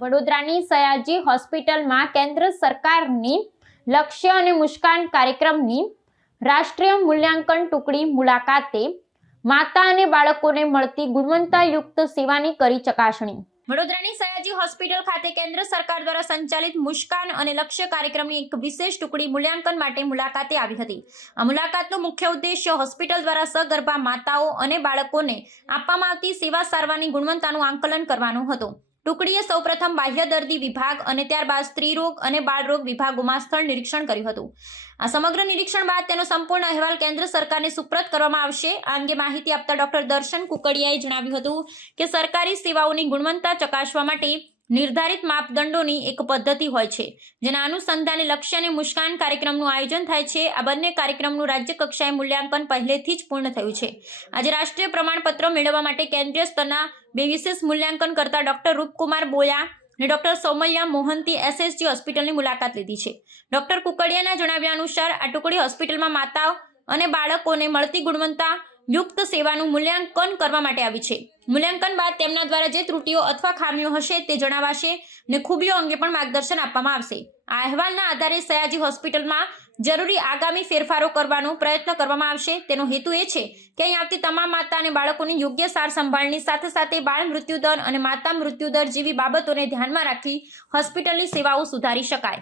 વડોદરાની સયાજી હોસ્પિટલમાં કેન્દ્ર સરકારની લક્ષ્ય અને મુસ્કાન કાર્યક્રમની રાષ્ટ્રીય મૂલ્યાંકન ટુકડી મુલાકાતે માતા અને બાળકોને મળતી ગુણવત્તાયુક્ત સેવાની કરી ચકાસણી. વડોદરાની સયાજી હોસ્પિટલ ખાતે કેન્દ્ર સરકાર દ્વારા સંચાલિત મુસ્કાન અને લક્ષ્ય કાર્યક્રમની એક વિશેષ ટુકડી મૂલ્યાંકન માટે મુલાકાતે આવી હતી. આ મુલાકાતનો મુખ્ય ઉદ્દેશ્ય હોસ્પિટલ દ્વારા સગર્ભા માતાઓ અને બાળકોને આપવામાં આવતી સેવા સારવારની ગુણવત્તાનું આંકલન કરવાનો હતો. ટુકડીએ સૌપ્રથમ બાહ્ય દર્દી વિભાગ અને ત્યારબાદ સ્ત્રીરોગ અને બાળરોગ વિભાગોમાં સ્થળ નિરીક્ષણ કર્યું હતું. આ સમગ્ર નિરીક્ષણ બાદ તેનો સંપૂર્ણ અહેવાલ કેન્દ્ર સરકારને સુપ્રત કરવામાં આવશે. આ અંગે માહિતી આપતા ડોક્ટર દર્શન કુકડિયાએ જણાવ્યું હતું કે સરકારી સેવાઓની ગુણવત્તા ચકાસવા માટે નિર્ધારિત માપદંડોની એક પદ્ધતિ હોય છે, જેના અનુસંધાને લક્ષ્ય અને મુસ્કાન કાર્યક્રમનું આયોજન થાય છે. આ બંને કાર્યક્રમનું રાજ્ય કક્ષાએ મૂલ્યાંકન પહેલેથી જ પૂર્ણ થયું છે. આજે રાષ્ટ્રીય પ્રમાણપત્ર મેળવવા માટે કેન્દ્રીય સ્તરના બે વિશેષ મૂલ્યાંકન કરતા ડોક્ટર રૂપકુમાર બોયા અને ડોક્ટર સૌમૈયા મોહંતી એસએસજી હોસ્પિટલની મુલાકાત લીધી છે. ડોક્ટર કુકડિયાના જણાવ્યા અનુસાર, આ ટુકડી હોસ્પિટલમાં માતાઓ અને બાળકોને મળતી ગુણવત્તા યુક્ત સેવાનું મૂલ્યાંકન કરવા માટે આવી છે. મૂલ્યાંકન બાદ તેમના દ્વારા જે ત્રુટીઓ અથવા ખામીઓ હશે તે જણાવાશે અને ખૂબીઓ અંગે પણ માર્ગદર્શન આપવામાં આવશે. આ અહેવાલના આધારે સયાજી હોસ્પિટલમાં જરૂરી આગામી ફેરફારો કરવાનો પ્રયત્ન કરવામાં આવશે. તેનો હેતુ એ છે કે અહીં આવતી તમામ માતા અને બાળકોની યોગ્ય સાર સંભાળની સાથે સાથે બાળ મૃત્યુદર અને માતા મૃત્યુદર જેવી બાબતોને ધ્યાનમાં રાખી હોસ્પિટલની સેવાઓ સુધારી શકાય.